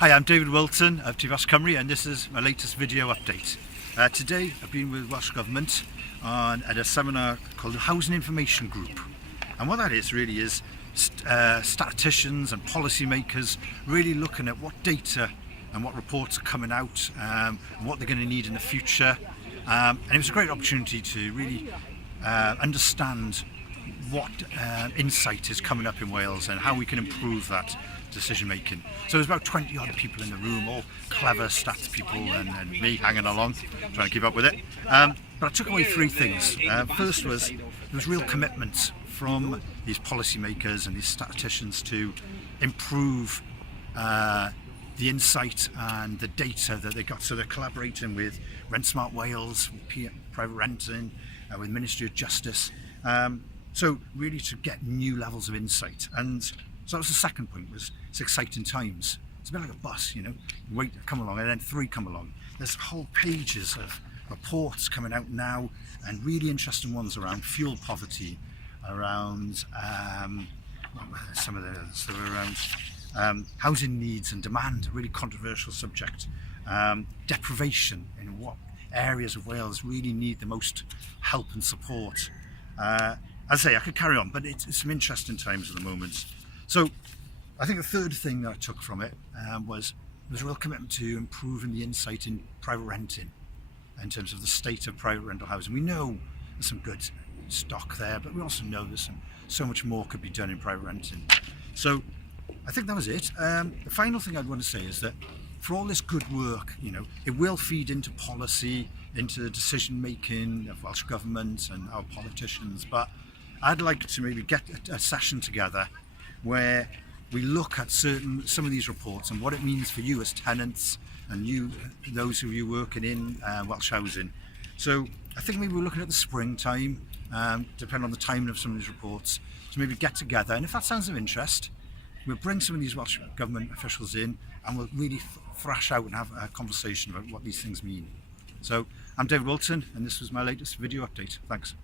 Hi, I'm David Wilton of TV Welsh Cymru, and this is my latest video update. Today I've been with Welsh Government at a seminar called the Housing Information Group. And what that is really is statisticians and policymakers really looking at what data and what reports are coming out and what they're going to need in the future. And it was a great opportunity to really understand what insight is coming up in Wales and how we can improve that decision making. So there's about 20 odd people in the room, all clever stats people and me hanging along, trying to keep up with it. But I took away three things. First was there was real commitment from these policymakers and these statisticians to improve the insight and the data that they got. So they're collaborating with Rent Smart Wales, with private renting, with Ministry of Justice. So really to get new levels of insight. And so that was the second point, was it's exciting times. It's a bit like a bus, you know, you wait, come along, and then three come along. There's whole pages of reports coming out now, and really interesting ones around fuel poverty, around some of the others, so around housing needs and demand, a really controversial subject. Deprivation, in what areas of Wales really need the most help and support. As I say, I could carry on, but it's some interesting times at the moment. So I think the third thing that I took from it was a real commitment to improving the insight in private renting in terms of the state of private rental housing. We know there's some good stock there, but we also know there's so much more could be done in private renting. So I think that was it. The final thing I'd want to say is that for all this good work, you know, it will feed into policy, into the decision making of Welsh Government and our politicians, but I'd like to maybe get a session together where we look at some of these reports and what it means for you as tenants and you, those of you working in Welsh housing. So I think maybe we're looking at the springtime, depending on the timing of some of these reports, to maybe get together, and if that sounds of interest, we'll bring some of these Welsh Government officials in and we'll really thrash out and have a conversation about what these things mean. So I'm David Wilton, and this was my latest video update. Thanks.